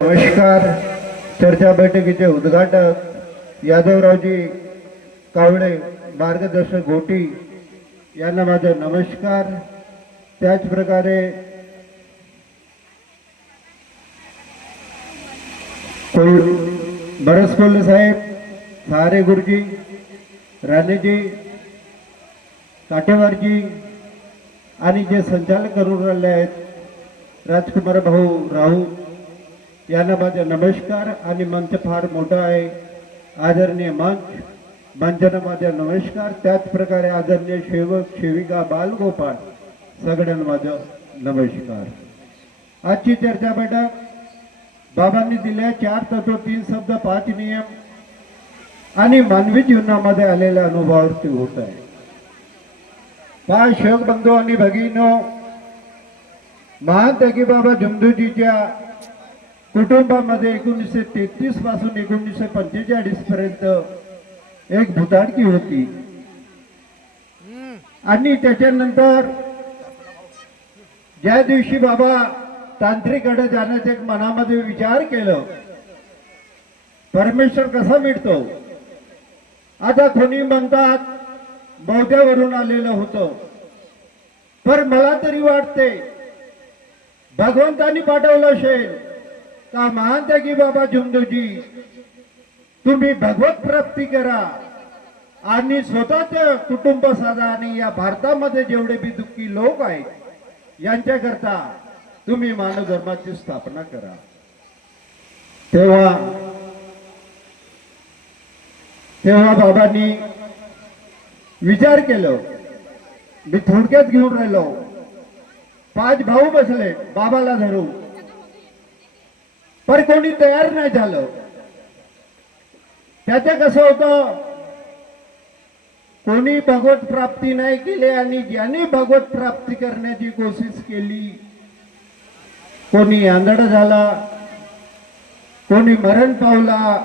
नमस्कार. चर्चा बैठकीचे उद्घाटक यादवरावजी कावळे, मार्गदर्शक घोटी यांना माझा नमस्कार. त्याच प्रकारे बरस कोल्हे साहेब, सहारे गुरुजी, राणेजी, काटेवारजी आणि जे संचालक करून राहिले आहेत राजकुमार भाऊ राऊत यांना माझा नमस्कार. आणि मंच फार मोठा आहे, आदरणीय मंचांना माझा नमस्कार. त्याच प्रकारे आदरणीय सेवक सेविका बालगोपाळ सगळ्यांना माझा नमस्कार. आजची चर्चा बैठक बाबांनी दिल्या 4 तत्व 3 शब्द 5 नियम आणि मानवी जीवनामध्ये आलेल्या अनुभवावरती होत आहे. 5 सेवक बंधू आणि भगिनींनो, महान त्यागी बाबा जमदूजीच्या कुटुंबामध्ये 1933 पासून 1945 पर्यंत एक भुताडकी होती. आणि त्याच्यानंतर ज्या दिवशी बाबा तांत्रिकडे जाण्याचे एक मनामध्ये विचार केलं, परमेश्वर कसा मिळतो. आता कोणी म्हणतात बौद्धावरून आलेलं होतं, पण मला तरी वाटते भगवंतानी पाठवलं असेल का महान त्यागी बाबा जमदूजी तुम्ही भगवत प्राप्ती करा आणि स्वतःच्या कुटुंब साधा आणि या भारतामध्ये जेवढे बी दुःखी लोक आहेत यांच्याकरता तुम्ही मानव धर्माची स्थापना करा. तेव्हा बाबांनी विचार केलं. मी थोडक्यात घेऊन राहिलो. 5 भाऊ बसले बाबाला धरून, पण कोणी तयार नाही झालं. त्याचं कसं होतं, कोणी भगवत प्राप्ती नाही केली आणि ज्यांनी भगवत प्राप्ती करण्याची कोशिश केली, कोणी आंधळा झाला, कोणी मरण पावला.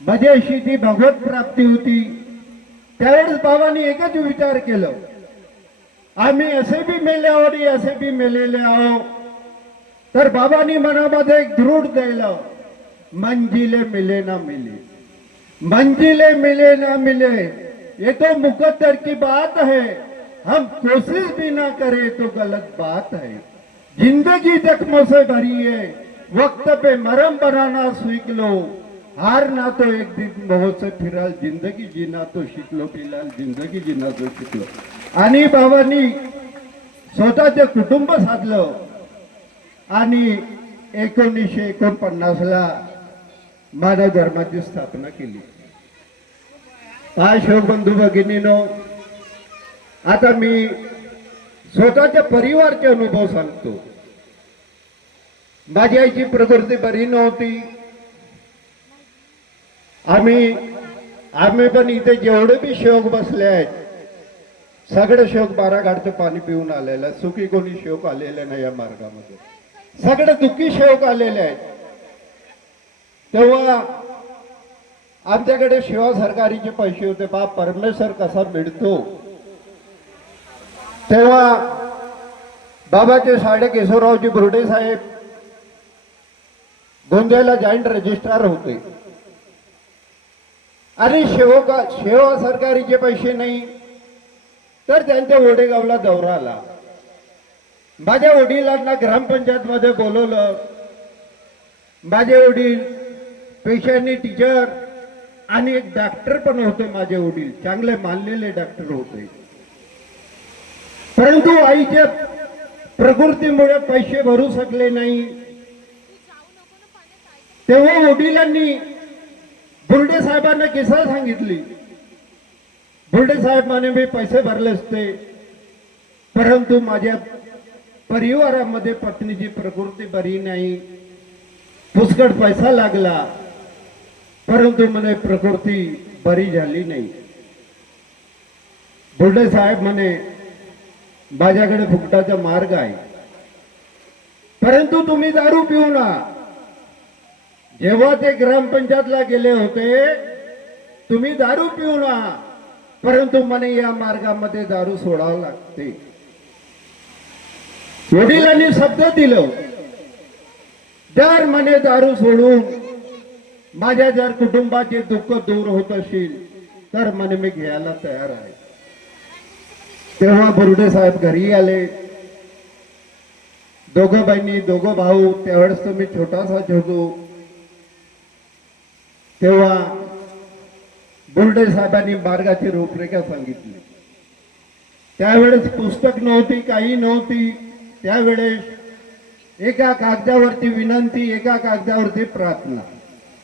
म्हणजे अशी ती भगवत प्राप्ती होती. त्यावेळेस बाबांनी एकच विचार केलं, आम्ही असे बी मेले आहोत, असे बी मेलेले आहोत. तर बाबांनी मनामध्ये एक दृढ दिलं, मंजिले मिले ना मिले, मंजिले मिले ना मिले, ये तो मुकद्दर की बात है, हम कोशिश भी ना करें तो गलत बात है. जिंदगी जख्मों से भरी है, वक्त पे मरम बनाना सीख लो, हारना तो एक दिन बहुत से फिराल, जिंदगी जीना तो शिकलो फिलहाल, जिंदगी जीना तो शिकलो. आणि बाबांनी स्वतःचे कुटुंब साधलं आणि 1949ला मानव धर्माची स्थापना केली. 5 सेवक बंधू भगिनींनो, आता मी स्वतःच्या परिवारचे अनुभव सांगतो. माझी आईची प्रकृती बरी नव्हती. आम्ही पण इथे जेवढे बी सेवक बसले आहेत सगळे सेवक 12 घाटचं पाणी पिऊन आलेलं. सुखी कोणी सेवक आलेले नाही या मार्गामध्ये, सगळे दुःखी सेवक आलेले आहेत. तेव्हा आमच्याकडे सेवा सरकारीचे पैसे होते. बाप परमेश्वर कसा मिळतो. तेव्हा बाबाचे साडे केशवरावजी बुर्डे साहेब गोंदियाला जॉईंट रजिस्ट्रार होते. आणि सेवा सरकारीचे पैसे नाही, तर त्यांच्या वडेगावला दौरा आला. माझ्या वडिलांना ग्रामपंचायत मध्ये बोलवलं. माझे वडील पेशाने टीचर आणि एक डॉक्टर पण होते. माझे वडील चांगले मानलेले डॉक्टर होते. परंतु आईच्या प्रकृतीमुळे पैसे भरू शकले नाही. तेव्हा वडिलांनी बुर्डे साहेबांना किस्सा सांगितली. बुर्डे साहेब म्हणे मी पैसे भरले असते, परंतु माझ्या परिवारामध्ये पत्नीची प्रकृती बरी नाही, पुष्कळ पैसा लागला, परंतु म्हणे प्रकृती बरी झाली नाही. बुर्डे साहेब म्हणे माझ्याकडे फुकटाचा मार्ग आहे, परंतु तुम्ही दारू पिऊ ना. जेव्हा ते ग्रामपंचायतला गेले होते, तुम्ही दारू पिऊ ना, परंतु म्हणे या मार्गामध्ये दारू सोडावं लागते. वडिलांनी शब्द दिलं, जर मने दारू सोडून माझ्या जर कुटुंबाचे दुःख दूर होत असेल तर मने मी घ्यायला तयार आहे. तेव्हा बुर्डे साहेब घरी आले. दोघं बहिणी दोघं भाऊ, त्यावेळेस तो मी छोटासाच होतो. तेव्हा बुर्डे साहेबांनी मार्गाची रूपरेखा सांगितली. त्यावेळेस पुस्तक नव्हती, काही नव्हती. त्यावेळेस एका कागदावरती विनंती, एका कागदावरती प्रार्थना.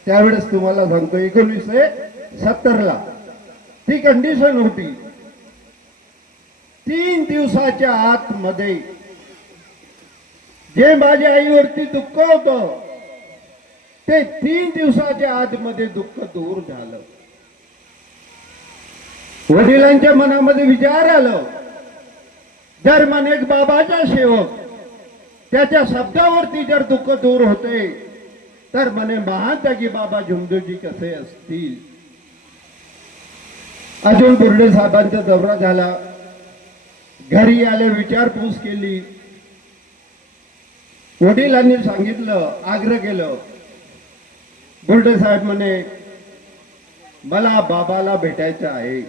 त्यावेळेस तुम्हाला सांगतो 1970ला ती कंडिशन होती. 3 दिवसाच्या आतमध्ये जे माझ्या आईवरती दुःख होतं ते 3 दिवसाच्या आतमध्ये दुःख दूर झालं. वडिलांच्या मनामध्ये विचार आलं, जर मन एक बाबाचा सेवक त्याच्या शब्दावरती जर दुःख दूर होते तर मने महात्यागी बाबा झुमदेवजी कसे असतील. अजून बुर्डे साहेबांचा दौरा झाला. घरी आले, विचारपूस केली. वडिलांनी सांगितलं, आग्रह केलं. बुर्डे साहेब म्हणे मला बाबाला भेटायचं आहे.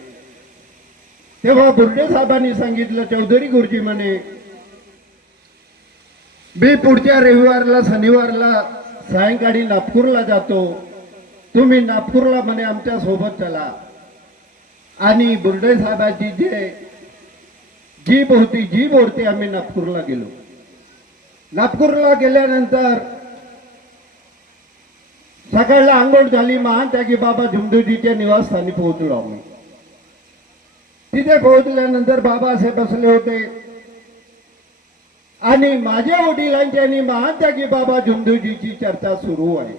तेव्हा बुर्डे साहेबांनी सांगितलं, चौधरी गुरुजी म्हणे मी पुढच्या रविवारला शनिवारला सायंकाळी नागपूरला जातो, तुम्ही नागपूरला म्हणे आमच्या सोबत चला. आणि बुर्डे साहेबांची जे जीप होती, जीपवरती आम्ही नागपूरला गेलो. नागपूरला गेल्यानंतर सकाळला आंघोळ झाली. महात्यागी बाबा झुमदेवजीच्या निवासस्थानी पोहोचलो आम्ही. तिथे पोहोचल्यानंतर बाबा असे बसले होते आणि माझ्या वडिलांची आणि महात्यागी बाबा झुमदेवजीची चर्चा सुरू आहे.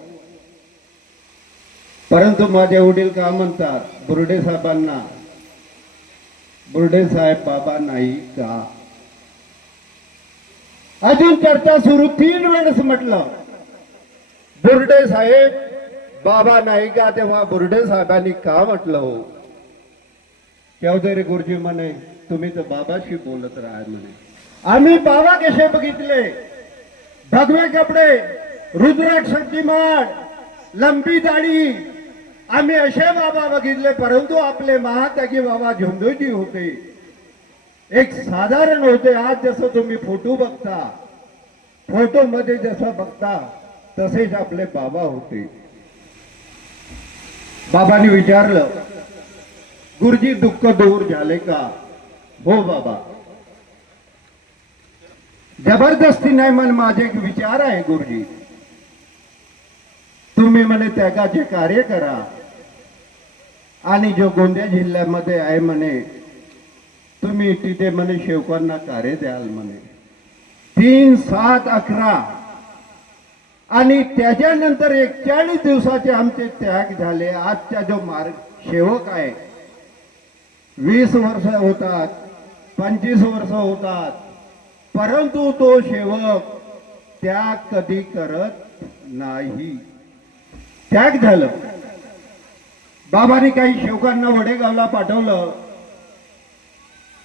परंतु माझे वडील का म्हणतात बुर्डे साहेबांना, बुर्डे साहेब बाबा नाही का. अजून चर्चा सुरू. 3 वेळेस म्हटलं बुर्डे साहेब बाबा नाही का. तेव्हा बुर्डे साहेबांनी का म्हटलं हो. चौधरी गुरुजी म्हणे तुम्ही तर बाबाशी बोलत राहा म्हणे. आम्ही बाबा कसे बघितले, भगवे कपडे, रुद्राक्ष शक्तिमान, लंबी दाढी, आम्ही असे बाबा बघितले. परंतु आपले महात्यागी बाबा झुमदेवजी होते, एक साधारण होते. आज जसं तुम्ही फोटो बघता, फोटो मध्ये जसं बघता तसेच आपले बाबा होते. बाबांनी विचारलं गुरुजी दुःख दूर झाले का. हो बाबा. जबरदस्ती नाही म्हण, माझे एक विचार आहे गुरुजी. तुम्ही म्हणे त्यागाचे कार्य करा आणि जो गोंदिया जिल्ह्यामध्ये आहे म्हणे तुम्ही तिथे म्हणे सेवकांना कार्य द्याल म्हणे. 3, 7, 11 आणि त्याच्यानंतर 41 दिवसाचे आमचे त्याग झाले. आजचा जो मार्ग सेवक आहे 20 वर्ष होतात, 25 वर्ष होतात, परंतु तो सेवक त्याग कधी करत नाही. त्याग झालं. बाबांनी काही सेवकांना वडेगावला पाठवलं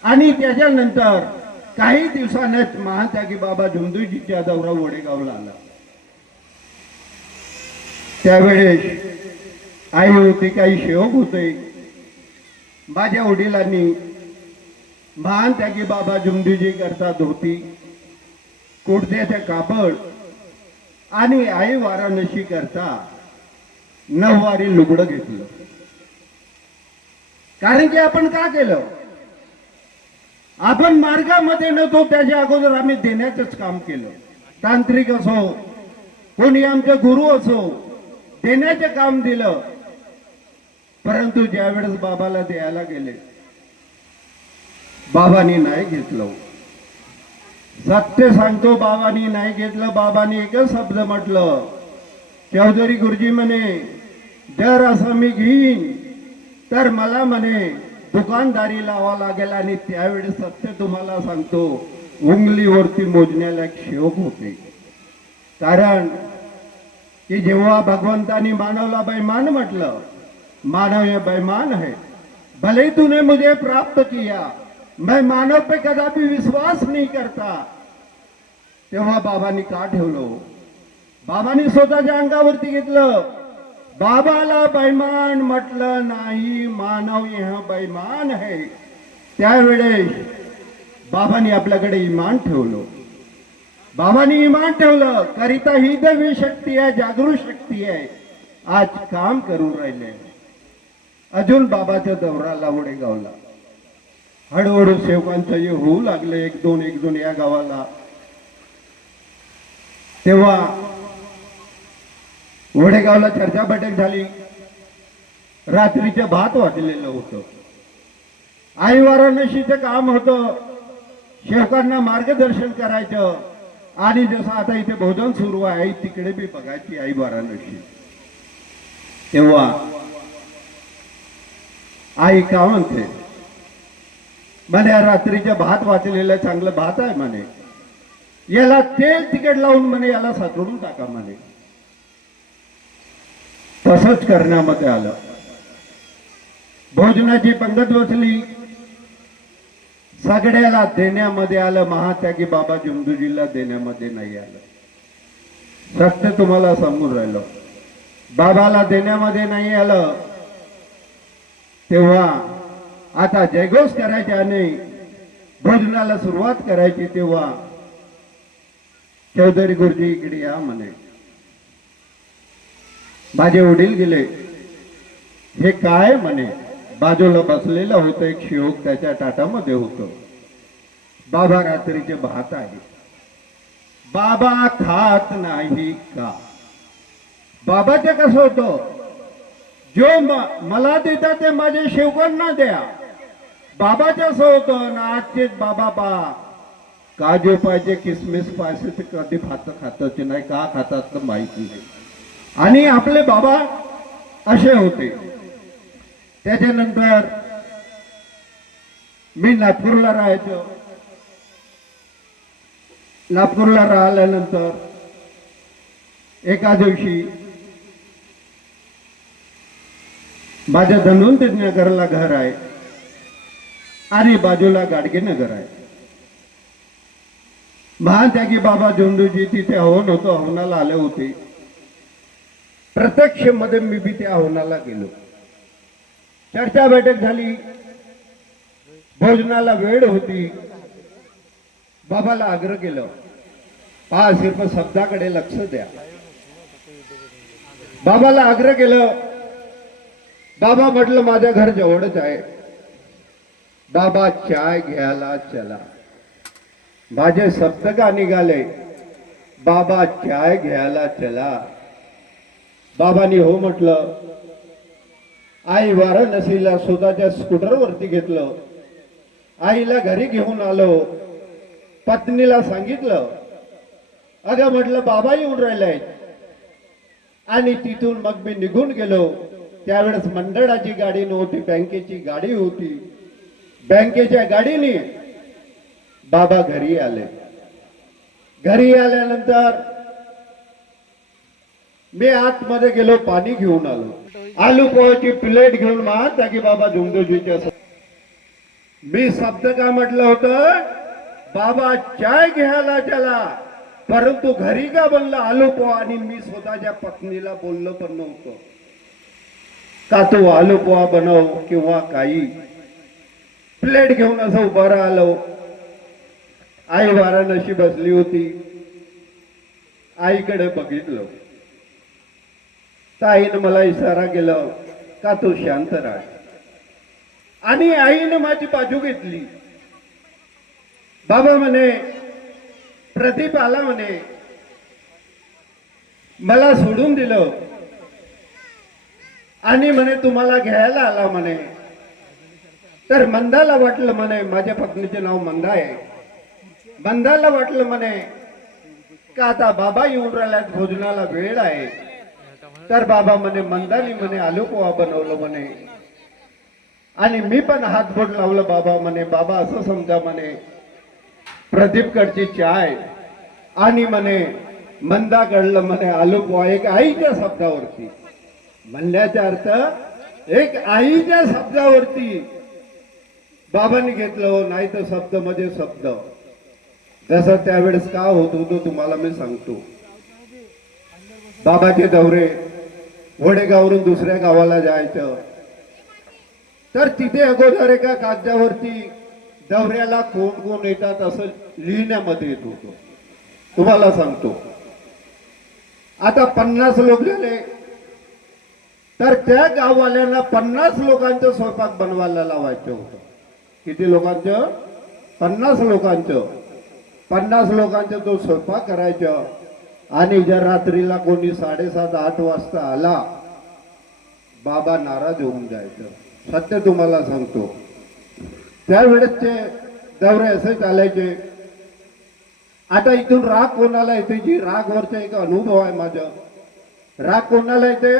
आणि त्याच्यानंतर काही दिवसांनीच महात्यागी बाबा झुमदेवजीचा दौरा वडेगावला आला. त्यावेळेस आई होती, काही सेवक होते. माझ्या वडिलांनी महात्यागी बाबा झुमदेवजी करता धोती, कुडत्याचे कापड आणि आई वाराणसी करता 9 लुगडं घेतलं. कारण की आपण का केलं, आपण मार्गामध्ये नव्हतो त्याच्या अगोदर आम्ही देण्याचंच काम केलं. तांत्रिक असो, कोणी आमचे गुरु असो, देण्याचे काम दिलं. परंतु ज्यावेळेस बाबाला द्यायला गेले बाबांनी नाही घेतलं. सत्य सांगतो, बाबांनी नाही घेतलं. बाबांनी एकच शब्द म्हटलं, चौधरी गुरुजी म्हणे जर असं मी घेईन तर मला म्हणे दुकानदारी लावा लागेल. आणि त्यावेळेस सत्य तुम्हाला सांगतो, उंगलीवरती मोजण्याला एक सेवक होते. कारण की जेव्हा भगवंतानी मानवला बेईमान म्हटलं, मानव ये बेईमान है, भले ही तूने मुझे प्राप्त किया, मैं मानव पे कदापि विश्वास नहीं करता. तेव्हा बाबांनी का ठेवलं, बाबांनी स्वतःच्या अंगावरती घेतलं. बाबाला बैमान म्हटलं नाही, मानव यह बैमान है. त्यावेळेस बाबांनी आपल्याकडे इमान ठेवलं. बाबांनी इमान ठेवलं. करिता ही दैवी शक्ती आहे, जागृत शक्ती आहे. आज काम करून राहिले. अजून बाबाच्या दौराला वडेगावला हळूहळू सेवकांचं हे होऊ लागलं, एक दोन या गावाला. तेव्हा वडेगावला चर्चा बैठक झाली. रात्रीचे भात वाटलेलं होतं. आई वाराणसीचं काम होतं. सेवकांना मार्गदर्शन करायचं. आणि जसं आता इथे भोजन सुरू आहे, तिकडे बी बघायची आई वाराणसी. तेव्हा आई का म्हणते, म्हणे रात्रीच्या भात वाचलेलं चांगलं भात आहे म्हणे, याला तेल तिखट लावून म्हणे याला साचवून टाका म्हणे. तसंच करण्यामध्ये आलं. भोजनाची पंगत बसली. सगळ्याला देण्यामध्ये आलं. महात्यागी बाबा जमदूजीला देण्यामध्ये नाही आलं. सत्य तुम्हाला सांगून राहिलो. बाबाला देण्यामध्ये नाही आलं. तेव्हा आता जयघोष करायचे आणि भोजनाला सुरुवात करायची. तेव्हा चौधरी गुरुजी इकडे या म्हणे. माझे वडील गेले. हे काय म्हणे. बाजूला बसलेलं होतं एक शिवक, त्याच्या ताटामध्ये होतं. बाबा रात्रीचे भात आहे. बाबा खात नाही का. बाबाचे कसं होतं, जो मला देता ते माझे शेवकांना द्या. बाबाचं असं होतं ना, आजचेच बाबा पा काजू पाहिजे, किसमिस पाहिजे, ते कधी भात खातच नाही. का खातात तर माहिती नाही. आणि आपले बाबा असे होते. त्याच्यानंतर मी नागपूरला राहायचो. नागपूरला राहिल्यानंतर एका दिवशी माझ्या धन्वंतरी नगरला घर आहे आणि बाजूला गाडगे नगर आहे. महात्यागी बाबा जोंदूजी तिथे हवन होतं. हवनाला आले होते. प्रत्यक्ष मध्ये मी बी त्या हवनाला गेलो. चर्चा बैठक झाली. भोजनाला वेळ होती. बाबाला आग्रह केलं, पहा सिर्फ शब्दाकडे लक्ष द्या. बाबाला आग्रह केलं. बाबा म्हटलं माझ्या घर जवळच आहे. बाबा चाय घ्यायला चला. माझे शब्द का निघाले, बाबा चाय घ्यायला चला. बाबांनी हो म्हटलं. आई वाराणसीला स्वतःच्या स्कूटरवरती घेतलं. आईला घरी घेऊन आलो. पत्नीला सांगितलं, अगं म्हटलं बाबा येऊन राहिलाय. आणि तिथून मग मी निघून गेलो. त्यावेळेस मंडळाची गाडी नव्हती, बँकेची गाडी होती. बँकेच्या गाडीने बाबा घरी आले. घरी आल्यानंतर मी आतमध्ये गेलो, पाणी घेऊन आलो. आलू पोहाची प्लेट घेऊन महात्यागी बाबा जोंदूजीच्या मी शब्द का म्हटलं होतं, बाबा चाय घ्यायला चला. परंतु घरी का बोललं आलू पोहा. आणि मी स्वतःच्या पत्नीला बोललो पण नव्हतं का तू आलू पोहा बनव किंवा काही. प्लेट घेऊन असं उभं राहिलो. आई वाराणसी बसली होती. आईकडे बघितलं. ताईनं मला इशारा केला का तू शांत राह. आणि आईने माझी बाजू घेतली. बाबा म्हणे, प्रदीप आला म्हणे, मला सोडून दिलं आणि म्हणे तुम्हाला घ्यायला आला म्हणे. तर मंदाला वाटलं म्हणे, माझ्या पत्नीचे नाव मंदा आहे. मंदाला वाटलं म्हणे का आता बाबा येऊन राहिल्यात, भोजनाला वेळ आहे. तर बाबा म्हणे मंदानी म्हणे आलू पोहा बनवलं म्हणे. आणि मी पण हात बोट लावलं. बाबा म्हणे, बाबा असं समजा म्हणे प्रदीपकडची चाय आणि म्हणे मंदाकडलं म्हणे आलू पोहा. एक आईच्या शब्दावरती म्हणण्याचा अर्थ एक आईच्या शब्दावरती बाबांनी घेतलं. नाही तर शब्द म्हणजे शब्द. जसं त्यावेळेस का होत होतं तुम्हाला मी सांगतो. बाबाचे दौरे, वडेगावरून दुसऱ्या गावाला जायचं, तर तिथे अगोदर एका कागदावरती दौऱ्याला कोण कोण येतात असं लिहिण्यामध्ये येत होतं. तुम्हाला सांगतो, आता 50 लोक झाले, तर त्या गाववाल्यांना 50 लोकांचं स्वयंपाक बनवायला लावायचं होतं. किती लोकांचं? 50 लोकांचं. 50 लोकांचं तो स्वयंपाक करायचं. आणि जर रात्रीला कोणी 7:30-8 वाजता आला, बाबा नाराज होऊन जायचं. सत्य तुम्हाला सांगतो, त्यावेळेसचे दौरे असे चालायचे. आता इथून राग कोणाला येते? जी रागवरचा एक अनुभव आहे माझा. राग कोणाला येते?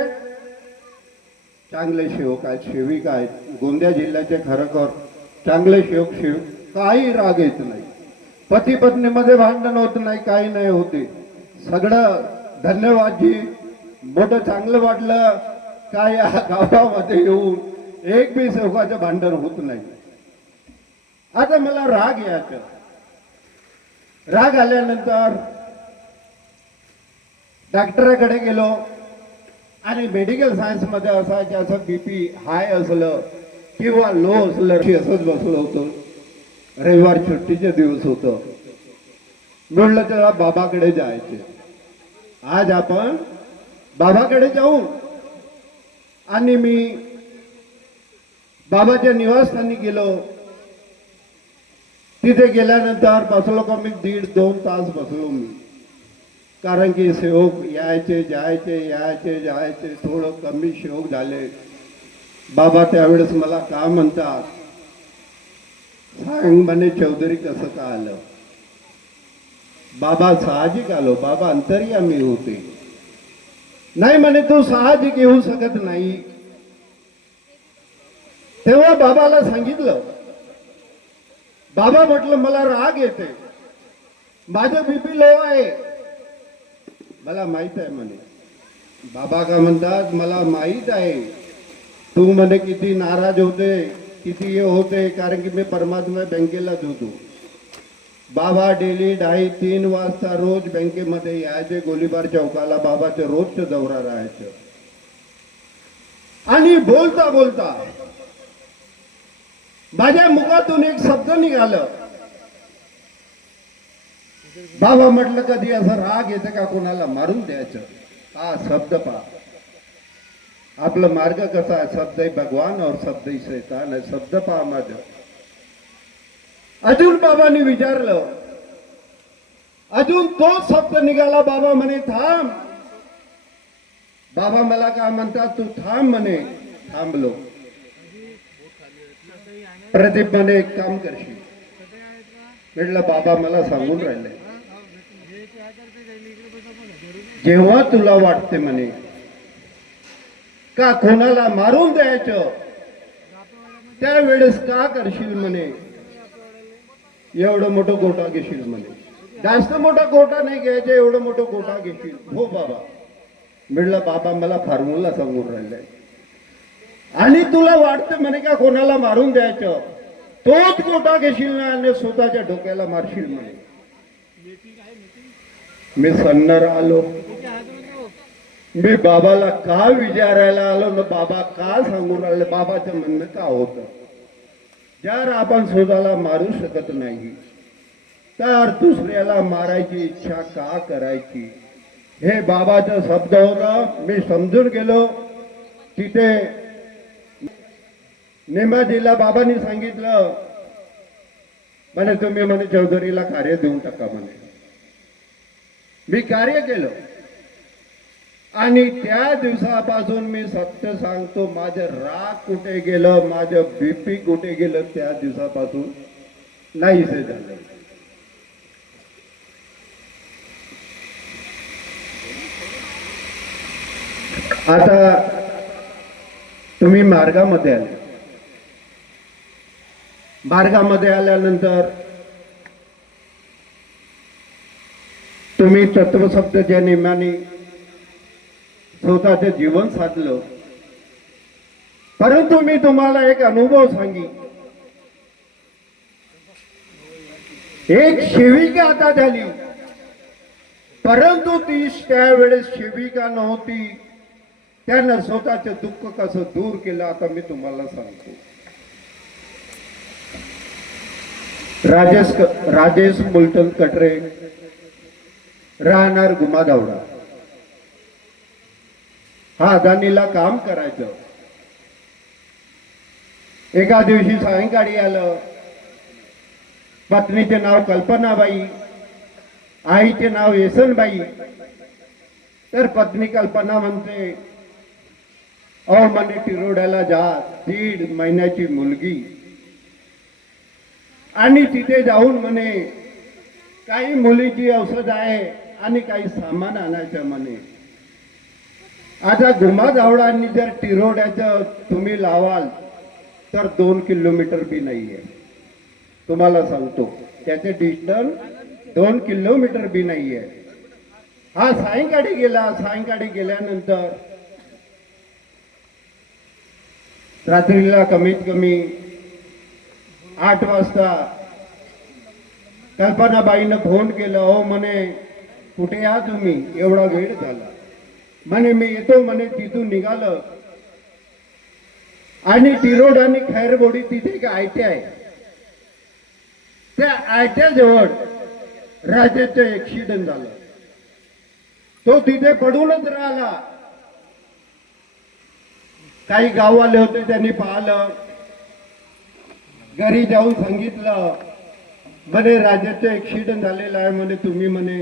चांगले सेवक आहेत, सेविका आहेत, गोंदिया जिल्ह्याचे खरोखर चांगले सेवक काही राग येत नाही. पती पत्नीमध्ये भांडण होत नाही, काही नाही होते. सगळं धन्यवाद जी, मोठं चांगलं वाटलं. काय या गावामध्ये येऊन एक बी सेवकाचं भांडण होत नाही. आता मला राग यायचं. राग आल्यानंतर डॉक्टराकडे गेलो आणि मेडिकल सायन्स मध्ये असायचं, असं बीपी हाय असलं किंवा लो असलं असंच बसलो होतो. रविवार सुट्टीचे दिवस होतं. म्हणलं तेव्हा बाबाकडे जायचे. आज आपण बाबाकडे जाऊ. आणि मी बाबाच्या निवासस्थानी गेलो. तिथे गेल्यानंतर बसलो कमी 1.5-2 तास बसलो मी. कारण की सेवक यायचे जायचे, थोडं कमी सेवक झाले. बाबा त्यावेळेस मला का म्हणतात, सांग म्हणे चौधरी कसं का आलं? बाबा साहजिक आलो. बाबा अंतर्यामी होते. नाही म्हणे तू साहजिक येऊ शकत नाही. तेव्हा बाबाला सांगितलं. बाबा म्हटलं मला राग येते, माझं बीपी लो आहे. मला माहित आहे म्हणे. बाबा का म्हणतात, मला माहित आहे तू म्हणे किती नाराज होते, किती हे होते, कारण की मी परमात्मा बँकेलाच होतो. बाबा डेली 2:30-3 वाजता रोज बँकेमध्ये यायचे. गोलीबार चौकाला बाबाचं रोजचं दौरा राहायचं. आणि बोलता बोलता माझ्या मुखातून एक शब्द निघालं. बाबा म्हटलं कधी असं राग येतं का कोणाला मारून द्यायचं? हा शब्द पहा, आपला मार्ग कसा आहे. शब्द ही भगवान और शब्द ही शैतान है. शब्द पहा माझं. अजून बाबांनी विचारलं, अजून तो शब्द निघाला. बाबा म्हणे थांब. बाबा मला काय म्हणतात, तू थांब म्हणे. थांबलो. प्रदीप म्हणे एक काम करशील? म्हटलं बाबा मला सांगून राहिले, जेव्हा तुला वाटते म्हणे का कोणाला मारून द्यायचं, त्यावेळेस का करशील म्हणे, एवढं मोठं गोटा घेशील म्हणे. जास्त मोठा गोटा नाही घ्यायचा, एवढं मोठं गोटा घेशील. हो बाबा. म्हटलं बाबा मला फॉर्म्युला सांगून राहिलाय. आणि तुला वाटतं म्हणे का कोणाला मारून द्यायचं, तोच गोटा घेशील ना आणि स्वतःच्या डोक्याला मारशील म्हणे. मी सन्नर आलो. मी बाबाला का विचारायला आलो ना, बाबा का सांगून राहिले, बाबाचं म्हणणं का होतं. जर आपण स्वतःला मारू शकत नाही तर दुसऱ्याला मारायची इच्छा का करायची. हे बाबाचा शब्द होता. मी समजून गेलो. तिथे नेमाजीला बाबांनी सांगितलं म्हणे तुम्ही म्हणे चौधरीला कार्य देऊन टाका म्हणे. मी कार्य केलं. आणि त्या दिवसापासून मी सत्य सांगतो, माझं राग कुठे गेलं, माझं बीपी कुठे गेलं, त्या दिवसापासून नाहीसे झालं. आता तुम्ही मार्गामध्ये आले. मार्गामध्ये आल्यानंतर तुम्ही तत्वशब्दाच्या नियमाने स्वतःचे जीवन साधलं. परंतु मी तुम्हाला एक अनुभव सांगी. एक सेविका आता झाली, परंतु ती त्यावेळेस सेविका नव्हती. त्यानं स्वतःचे दुःख कसं दूर केलं आता मी तुम्हाला सांगतो. राजेश मुलटन कटरे, राहणार गुमादावडा. हा अदानीला काम करायचं. एका दिवशी सायंकाळी आलं. पत्नीचे नाव कल्पनाबाई, आईचे नाव येसनबाई. तर पत्नी कल्पना म्हणते, अहो म्हणे टिरोड्याला जा, 1.5 महिन्याची मुलगी, आणि तिथे जाऊन म्हणे काही मुलीची औषध आहे आणि काही सामान आणायचं म्हणे. आता गुमादावडांनी जर टिरोड्याचं तुम्ही लावाल तर 2 किलोमीटर बी नाहीये. तुम्हाला सांगतो त्याचे डिस्टन्स 2 किलोमीटर बी नाहीये. हा सायंकाळी गेला. सायंकाळी गेल्यानंतर रात्रीला कमीत कमी 8 वाजता कल्पनाबाईनं फोन केलं. अहो म्हणे कुठे या तुम्ही, एवढा वेळ झाला. म्हणे मी येतो म्हणे. तिथून निघालं आणि टिरोड आणि खैरबोडी तिथे एक आयट्या आहे. त्या आयट्याजवळ राजेचं ऍक्सिडेंट झालं. तो तिथे पडूनच राहिला. काही गाववाले होते, त्यांनी पाहिलं. घरी जाऊन सांगितलं. म्हणे राजाचं ऍक्सिडेंट झालेलं आहे म्हणे. तुम्ही म्हणे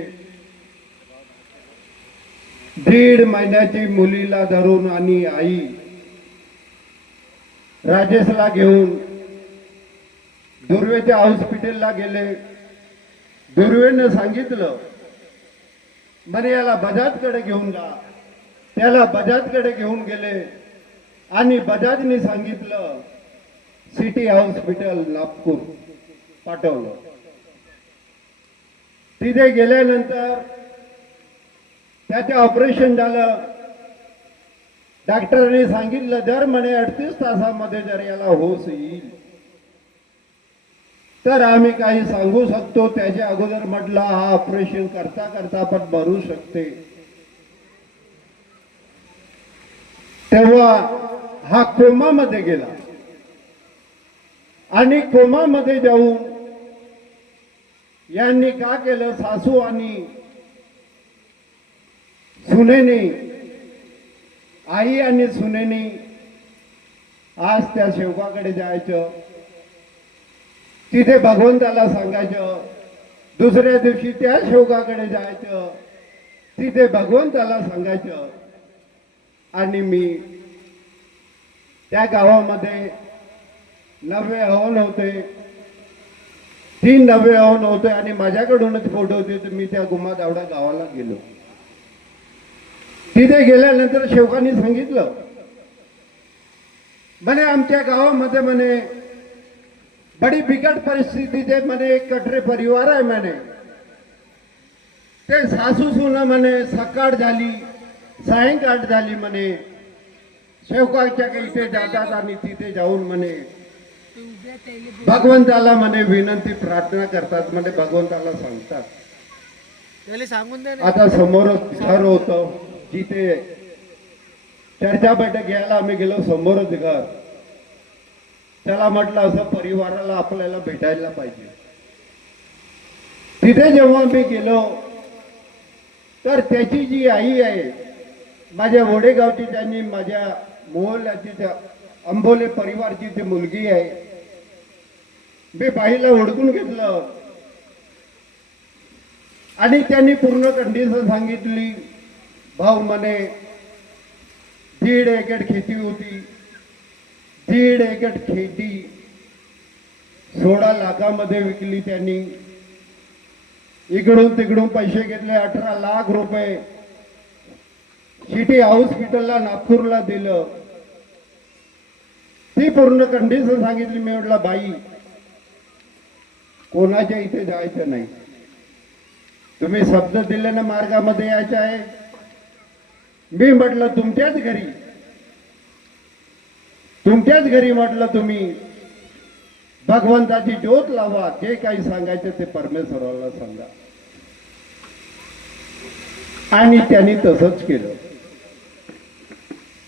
1.5 महिन्याची मुलीला धरून आणि आई राजेशला घेऊन दुर्वेच्या हॉस्पिटलला गेले. दुर्वेनं सांगितलं म्हणे याला बजाजकडे घेऊन जा. त्याला बजाजकडे घेऊन गेले आणि बजाजने सांगितलं सिटी हॉस्पिटल नागपूर पाठवलं. तिथे गेल्यानंतर त्याचे ऑपरेशन झालं. डॉक्टरांनी सांगितलं जर म्हणे 38 तासामध्ये जर याला होश येईल तर आम्ही काही सांगू शकतो. त्याच्या अगोदर म्हटलं हा ऑपरेशन करता करता पण मरू शकते. तेव्हा हा कोमामध्ये गेला आणि कोमामध्ये जाऊन यांनी का केलं, सासू आणि सुनेने, आई आणि सुनेने आज त्या शेवकाकडे जायचं. तिथे भगवंताला सांगायचं. दुसऱ्या दिवशी त्या शेवकाकडे जायचं. तिथे भगवंताला सांगायचं. आणि मी त्या गावामध्ये 90 हवन होते. 3 90 हवन होते आणि माझ्याकडूनच फोटो होते. तर मी त्या गुमादावडा गावाला गेलो. तिथे गेल्यानंतर शेवकांनी सांगितलं म्हणे आमच्या गावामध्ये म्हणे बडी बिकट परिस्थितीचे म्हणे एक कटरे परिवार आहे म्हणे. ते सासू सुना म्हणे सकाळ झाली सायंकाळ झाली म्हणे शेवकाच्या इथे जातात आणि तिथे जाऊन म्हणे भगवंताला म्हणे विनंती प्रार्थना करतात म्हणे. भगवंताला सांगतात. आता समोरच घर होतं जिथे चर्चा बैठक घ्यायला आम्ही गेलो. समोरच घर. त्याला म्हटलं असं परिवाराला आपल्याला भेटायला पाहिजे. तिथे जेव्हा मी गेलो तर त्याची जी आई आहे माझ्या वडेगावची, त्यांनी माझ्या मोहल्ल्याची अंबोले परिवारची जी मुलगी आहे, मी बाईला ओळखून घेतलं आणि त्यांनी पूर्ण कंडिशन सांगितली. भाऊ म्हणे 1.5 एकर खेती होती. 1.5 एकर खेती 16 लाखामध्ये विकली त्यांनी. इकडून तिकडून पैसे घेतले. 18 लाख रुपये सिटी हॉस्पिटलला नागपूरला दिलं. ती पूर्ण कंडिशन सांगितली. मी म्हटलं बाई कोणाच्या इथे जायचं नाही. तुम्ही शब्द दिले ना मार्गामध्ये यायचं आहे. मी म्हटलं तुमच्याच घरी म्हटलं तुम्ही भगवंताची ज्योत लावा. जे काही सांगायचं ते परमेश्वराला सांगा. आणि त्यांनी तसंच केलं.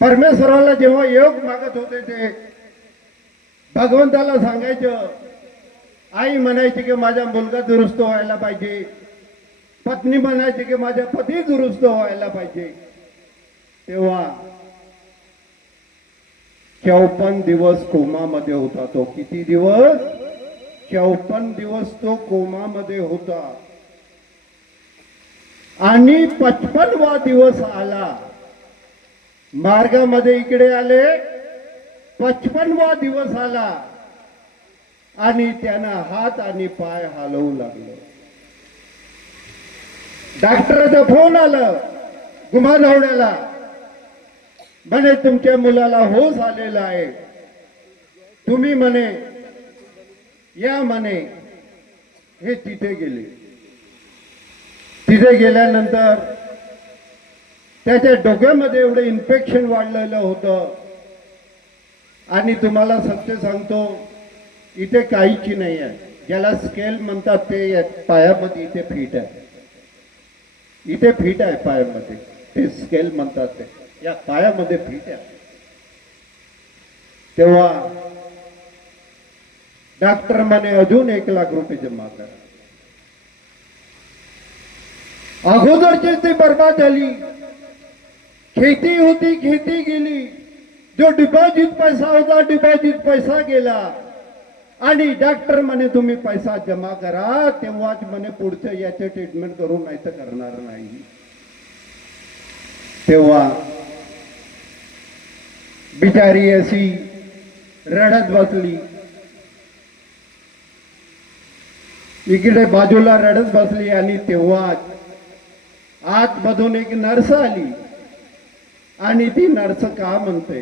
परमेश्वराला जेव्हा योग मागत होते ते भगवंताला सांगायचं. आई म्हणायची की माझा मुलगा दुरुस्त व्हायला पाहिजे, पत्नी म्हणायची की माझा पती दुरुस्त व्हायला पाहिजे. तेव्हा 54 दिवस कोमामध्ये होता तो. किती दिवस? 54 दिवस तो कोमामध्ये होता. आणि 55वा दिवस आला, मार्गामध्ये इकडे आले. 55वा दिवस आला आणि त्यांना हात आणि पाय हलवू लागले. डॉक्टरचा फोन आला गुमानवड्याला, म्हणे तुमच्या मुलाला होश आलेला आहे, तुम्ही म्हणे या म्हणे. हे तिथे गेले. तिथे गेल्यानंतर त्याच्या डोक्यामध्ये एवढं इन्फेक्शन वाढलेलं होतं. आणि तुम्हाला सत्य सांगतो, इथे काहीच नाही आहे. ज्याला स्केल म्हणतात ते पायामध्ये इथे फिट आहे. इथे फिट आहे पायामध्ये, ते स्केल म्हणतात ते या पायामध्ये फिट आहे. तेव्हा डॉक्टर म्हणे अजून 1 लाख रुपये जमा करा. अगोदरची ती बर्बाद झाली. खेती होती, खेती गेली. जो डिपॉझिट पैसा होता, डिपॉझिट पैसा गेला. आणि डॉक्टर म्हणे तुम्ही पैसा जमा करा, तेव्हाच म्हणे पुढचं याचे ट्रीटमेंट करू, नाही तर करणार नाही. तेव्हा बिचारी अशी रडत बसली. इकडे बाजूला रडत बसली. आणि तेव्हाच आतमधून एक नर्स आली. आणि ती नर्स का म्हणते,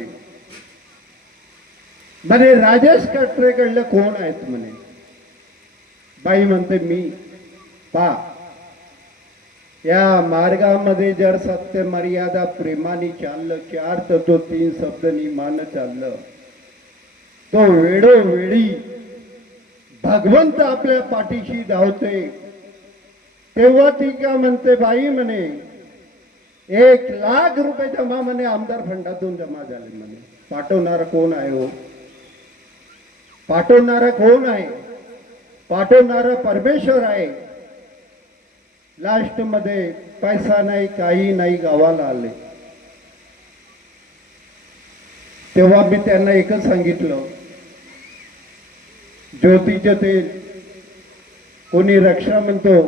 म्हणे राजेश कटरेकडले कोण आहेत म्हणे. बाई म्हणते मी. पा या मार्गामध्ये जर सत्य मर्यादा प्रेमाने चाललं, 4 तत्व 3 शब्द निमान चाललं, तो वेळोवेळी भगवंत आपल्या पाठीशी धावते. तेव्हा ती का म्हणते, बाई म्हणे 1 लाख रुपये जमा म्हणे आमदार फंडातून जमा झाले म्हणे. पाठवणारा कोण आहे हो? पाठवणारा कोण आहे? पाठवणारा परमेश्वर आहे. लास्ट मध्ये पैसा नाही, काही नाही, गावाला आले. तेव्हा मी त्यांना एकच सांगितलं, ज्योतीचं तेल कोणी रक्षा म्हणतो,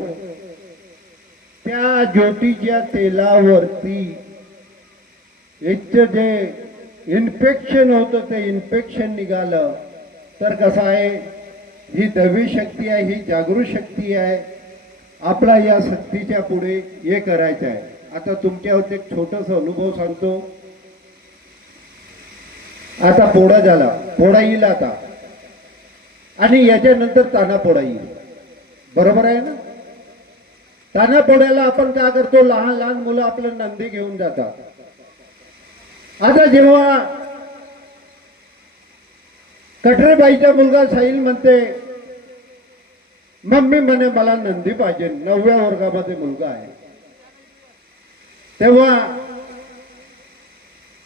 त्या ज्योतीच्या तेलावरती इथं जे इन्फेक्शन होतं ते इन्फेक्शन निघालं. तर कसं आहे, ही दैवी शक्ती आहे, ही जागृत शक्ती आहे. आपला या शक्तीच्या पुढे हे करायचं आहे. आता तुमच्यावर एक छोटासा अनुभव सांगतो. आता पोळा झाला, पोळा येईल आता, आणि याच्यानंतर ताना पोळा येईल. बरोबर आहे ना? ताना पोळ्याला आपण काय करतो, लहान लहान मुलं आपलं नंदी घेऊन जातात. आता जेव्हा कटरेबाईचा मुलगा साहिल म्हणते, मम्मी म्हणे मला नंदी पाहिजे, 9व्या वर्गामध्ये मुलगा आहे. तेव्हा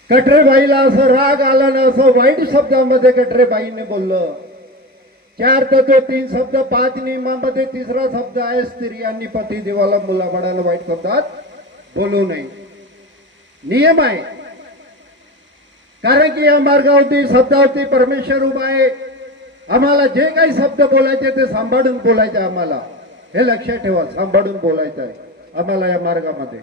कटरेबाईला असं राग आला ना, असं वाईट शब्दामध्ये कटरेबाईने बोललं. 4 तत्व 3 शब्द 5 नियमामध्ये 3रा शब्द आहे, स्त्रियांनी पती देवाला मुलाबाळाला वाईट शब्दात बोलू नये. नियम आहे. कारण की या मार्गावरती शब्दावरती परमेश्वर उभा आहे. आम्हाला जे काही शब्द बोलायचे ते सांभाळून बोलायचे. आम्हाला हे लक्षात ठेवा, सांभाळून बोलायचं आहे आम्हाला या मार्गामध्ये.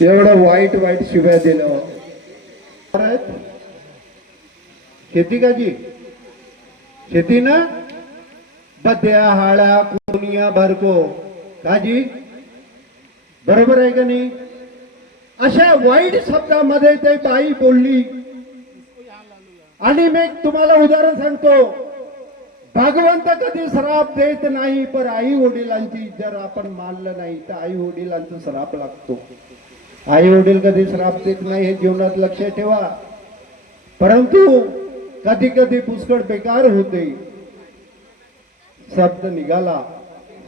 एवढं वाईट वाईट शिव्या दिलं. शेती काजी शेती ना, बद्या हाळा कोनिया भरको काजी, बरोबर आहे का नाही? अशा वाईट शब्दामध्ये ते बाई बोलली. आणि मी तुम्हाला उदाहरण सांगतो, भगवंत कधी श्राप देत नाही, पण आई वडिलांची जर आपण मानलं नाही तर आई वडिलांचा श्राप लागतो. आई वडील कधी श्राप देत नाही, हे जीवनात लक्षात ठेवा. परंतु कधी कधी पुष्कळ बेकार होते. शब्द निघाला,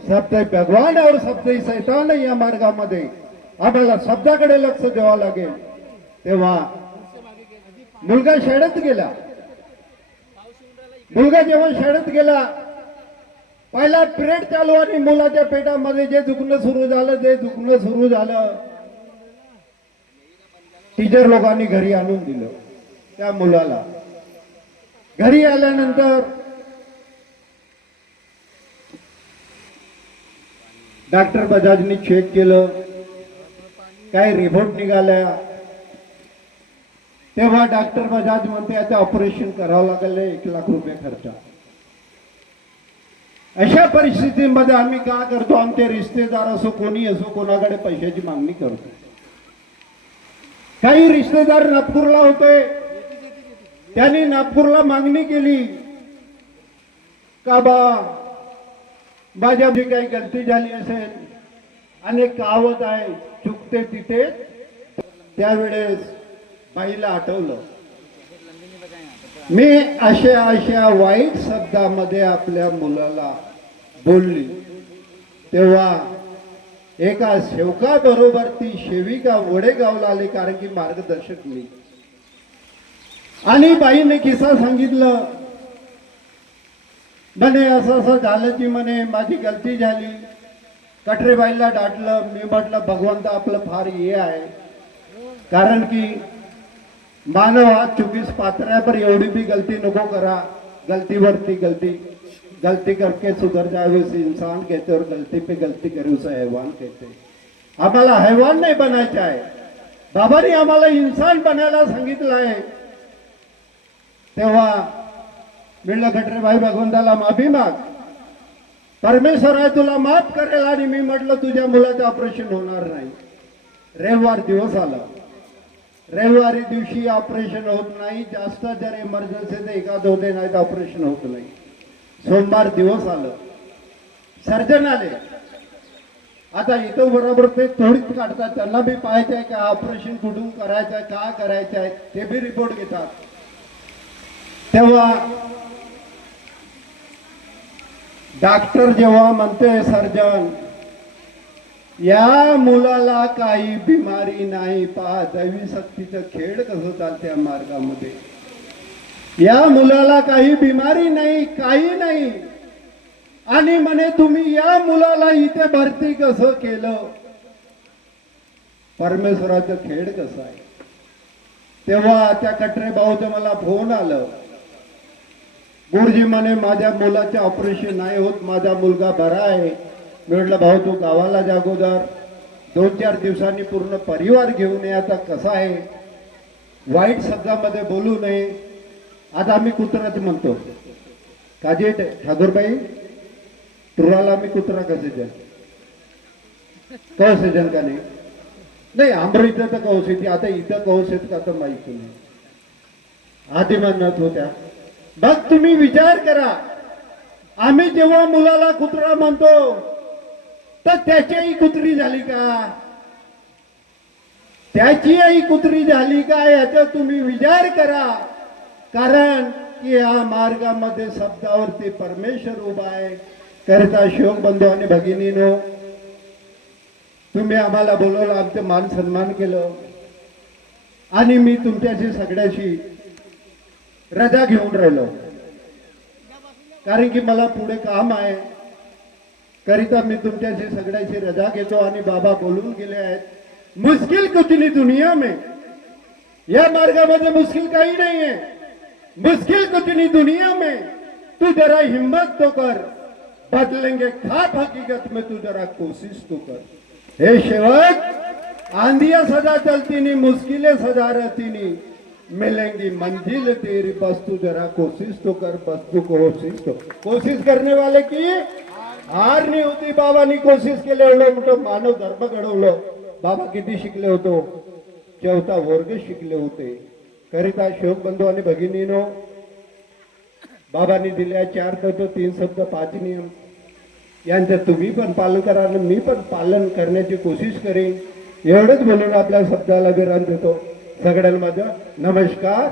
सबसे भगवान और सबसे शैतान या मार्गामध्ये आम्हाला शब्दाकडे लक्ष द्यावं लागेल. तेव्हा मुलगा शाळेत गेला. मुलगा जेव्हा शाळेत गेला, पहिला पिरियड चालू आणि मुलाच्या पेटामध्ये जे दुखणं सुरू झालं, टीचर लोकांनी घरी आणून दिलं त्या मुलाला. घरी आल्यानंतर डॉक्टर बजाजनी चेक केलं, काही रिपोर्ट निघाल्या. तेव्हा डॉक्टर बजाज म्हणते आता ऑपरेशन करावं लागेल, 1 लाख रुपये खर्च. अशा परिस्थितीमध्ये आम्ही का करतो, आमचे रिश्तेदार असो कोणी असो कोणाकडे पैशाची मागणी करतो. काही रिश्तेदार नागपूरला होते, त्यांनी नागपूरला मागणी केली का माझ्या जी काही गलती झाली असेल, अनेक कहावत आहे चुकते तिथे. त्यावेळेस बाईला आठवलं, मी अशा वाईट शब्दामध्ये आपल्या मुलाला बोलली. तेव्हा एका सेवका बरोबर ती सेविका वडेगावला आली, कारण की मार्गदर्शक मी. आणि बाईने किस्सा सांगितलं, म्हणे असं झालं की म्हणे माझी गलती झाली. कटरेबाईला डाटलं. मी म्हटलं भगवंत आपलं फार हे आहे, कारण की मानव हा चुकीस पात्र है, पर एवढी भी गलती नको करा. गलतीवरती गलती करके सुधर जावे उसे इंसान कहते, और गलती पे गलती करे उसे हैवान कहते. आम्हाला हैवान नाही बनायचं आहे. बाबांनी आम्हाला इंसान बनायला सांगितलं आहे. तेव्हा म्हणलं गटरेबाई भगवंताला माफी माग, परमेश्वर आहे तुला माफ करेल. आणि मी म्हटलं तुझ्या मुलाचं ऑपरेशन होणार नाही. रविवार दिवस आला. रविवारी दिवशी ऑपरेशन होत नाही. जास्त जर इमर्जन्सी तर एखाद होते, नाही तर ऑपरेशन होत नाही. सोमवार दिवस आलं, सर्जन आले. आता इथं बरोबर ते तोडीत काढतात, त्यांना बी पाहायचं आहे का ऑपरेशन कुठून करायचं आहे, का करायचं आहे, ते बी रिपोर्ट घेतात. तेव्हा डॉक्टर जेव्हा म्हणते सर्जन या मुलाला काही बिमारी नाही, पहा दैवी शक्तीचं खेळ कसं चालते मार्गामध्ये. या मुलाला काही बिमारी नाही, काही नाही, आणि म्हणे तुम्ही या मुलाला इथे भरती कसं केलं. परमेश्वराचं खेळ कसं आहे. तेव्हा त्या कटरे भाऊचं मला फोन आलं, गुरुजी म्हणे माझ्या मुलाचे ऑपरेशन नाही होत, माझा मुलगा बरा आहे. मी म्हटलं भाऊ तू गावाला जागोदर 2-4 दिवसांनी पूर्ण परिवार घेऊन ये. आता कसं आहे, वाईट शब्दामध्ये बोलू नये. आता आम्ही कुत्राच म्हणतो, काजे ठाकूरबाई तुराला मी कुत्रा कसे जन कौसे जन का नाही आंबरो इथं तर कौस येते, आता इथं कौस येत का तर माहिती नाही. आधी म्हणत होत्या. बघ तुम्ही विचार करा, आम्ही जेव्हा मुलाला कुत्रा म्हणतो तर त्याची कुत्री झाली का, त्याची आई कुत्री झाली का, याचा तुम्ही विचार करा. कारण की या मार्गामध्ये शब्दावरती परमेश्वर उभा आहे. करता शोक बंधू आणि भगिनीनो, तुम्ही आम्हाला बोलवलं, आमचं मान सन्मान केलं, आणि मी तुमच्याशी सगळ्याशी रजा घेऊन राहिलो, कारण की मला पुढे काम आहे. करिता मी तुमच्याशी सगळ्याशी रजा घेतो. आणि बाबा बोलून गेले आहेत, मुश्किल कुछ नहीं दुनिया में, या मार्गामध्ये मुश्किल काही नाही आहे. मुश्किल कुछ नहीं दुनिया में, तू जरा हिम्मत तो कर, बदलेंगे खाप हकीकत में, तू जरा कोशिश तो कर. हे सेवक, आंधियां सदा चलती नहीं, मुश्किलें सदा रहती नहीं, मिलेंगी मंजिल तेरी, बस तू जरा कोशिश तो कर, बस तू कोशिश करने वाले की हार नाही होती. बाबांनी कोशिश केले, एवढं मोठं मानव धर्म घडवलं. बाबा किती शिकले होतो, 4था वर्ग शिकले होते. करिता शोक बंधू आणि भगिनीनो, बाबांनी दिल्या 4 तत्व, 3 शब्द, 5 नियम, यांचं तुम्ही पण पालन करा आणि मी पण पालन करण्याची कोशिश करेन. एवढंच बोलून आपल्या शब्दाला विराम देतो. सगळ्यांना माझा नमस्कार.